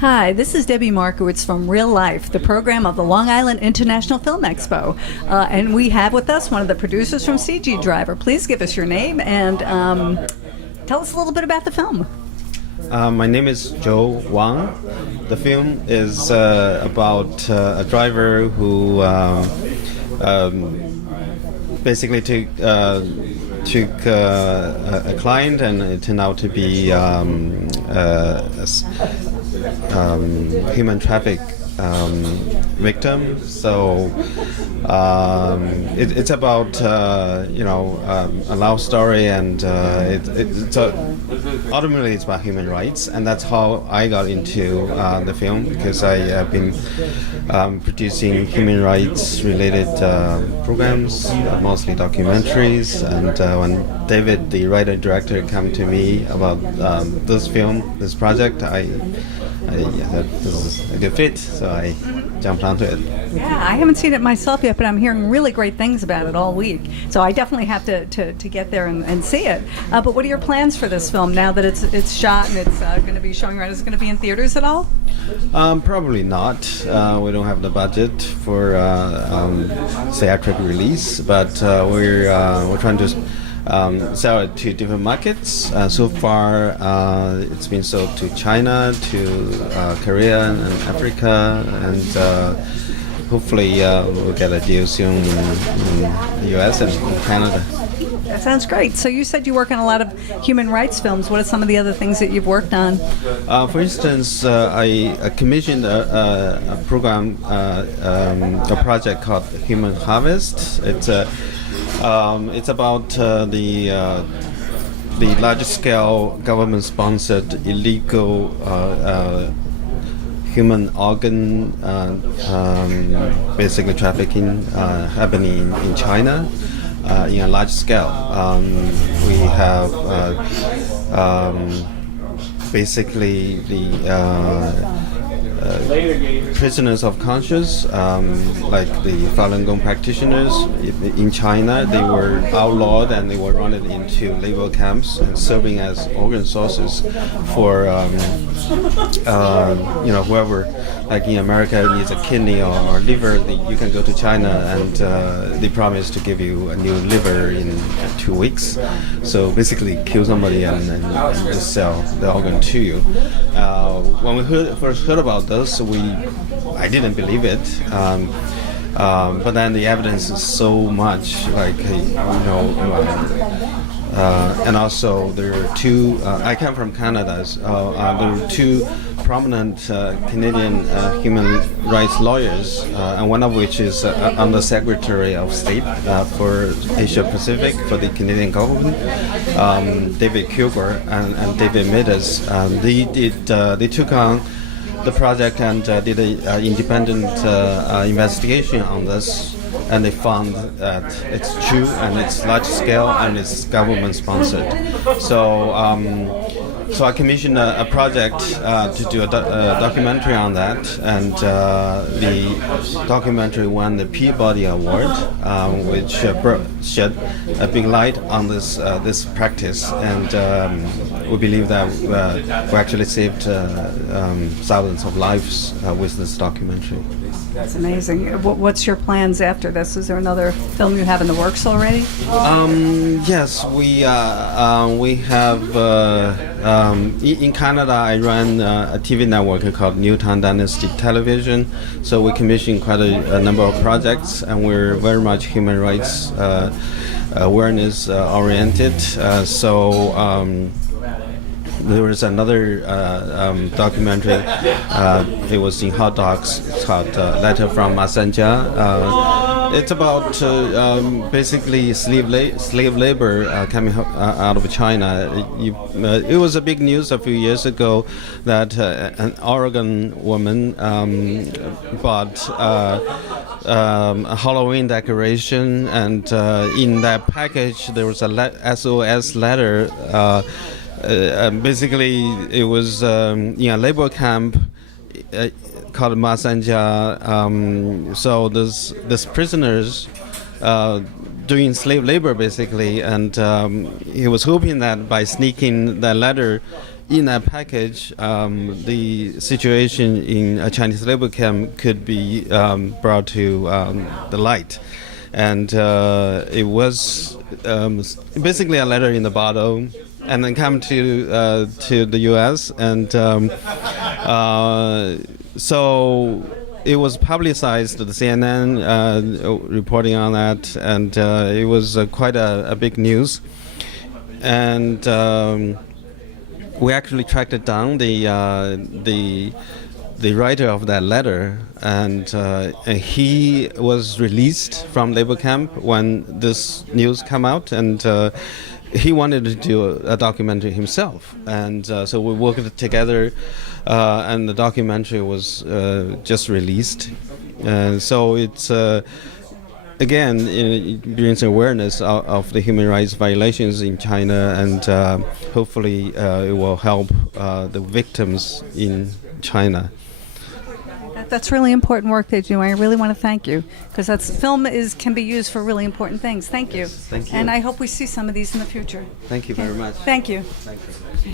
Hi, this is Debbie Markowitz from Real Life, the program of the Long Island International Film Expo. And we have with us one of the producers from SIJI, Driver. Please give us your name and tell us a little bit about the film. My name is Wang. The film is about a driver who basically took a client, and it turned out to be human traffic victim. So it's about a love story, and ultimately it's about human rights, and that's how I got into the film, because I have been producing human rights related programs, mostly documentaries, and when David, the writer director, came to me about this project, I thought this is a good fit, so I jumped onto it. Yeah, I haven't seen it myself yet, but I'm hearing really great things about it all week. So I definitely have to get there and see it. But what are your plans for this film now that it's shot and it's going to be showing around? Is it going to be in theaters at all? Probably not. We don't have the budget for theatrical release, but we're trying to sell it to different markets. So far, it's been sold to China, to Korea, and Africa, and hopefully we'll get a deal soon in the U.S. and Canada. That sounds great. So you said you work on a lot of human rights films. What are some of the other things that you've worked on? For instance, I commissioned a program, a project called Human Harvest. It's about the large-scale government-sponsored illegal human organ, basically trafficking, happening in China in a large scale. We have basically the prisoners of conscience, like the Falun Gong practitioners in China. They were outlawed and they were run into labor camps and serving as organ sources for whoever, like in America, needs a kidney or liver. You can go to China and they promise to give you a new liver in 2 weeks. So basically kill somebody and just sell the organ to you. When we first heard about this, I didn't believe it, but then the evidence is so much, and also there are two. I come from Canada. There are two prominent Canadian human rights lawyers, and one of which is Under Secretary of State for Asia Pacific for the Canadian government, David Kilgore and David Meadows. They took on the project and did an independent investigation on this, and they found that it's true and it's large scale and it's government sponsored. So I commissioned a project to do a documentary on that, and the documentary won the Peabody Award, which shed a big light on this practice, and we believe that we actually saved thousands of lives with this documentary. That's amazing. What's your plans after this? Is there another film you have in the works already? Yes, we have. In Canada, I run a TV network called Newtown Dynasty Television. So we commission quite a number of projects, and we're very much human rights awareness oriented. There was another documentary. It was in Hot Dogs. It's called "Letter from Masanja." It's about basically slave labor coming out of China. It was a big news a few years ago that an Oregon woman bought a Halloween decoration, and in that package there was a SOS letter. Basically, it was in a labor camp called Masanja. So this prisoners doing slave labor basically, and he was hoping that by sneaking that letter in that package, the situation in a Chinese labor camp could be brought to the light. And it was basically a letter in the bottle, and then come to the U.S. and so it was publicized. The CNN reporting on that, and it was quite a big news. And we actually tracked it down, the writer of that letter, and he was released from labor camp when this news came out, and he wanted to do a documentary himself, and so we worked together, and the documentary was just released. So it's again, it brings awareness of the human rights violations in China, and hopefully it will help the victims in China. That's really important work they do. I really want to thank you, because film can be used for really important things. Thank you. Thank you. And I hope we see some of these in the future. Thank you very much. Thank you. Thank you.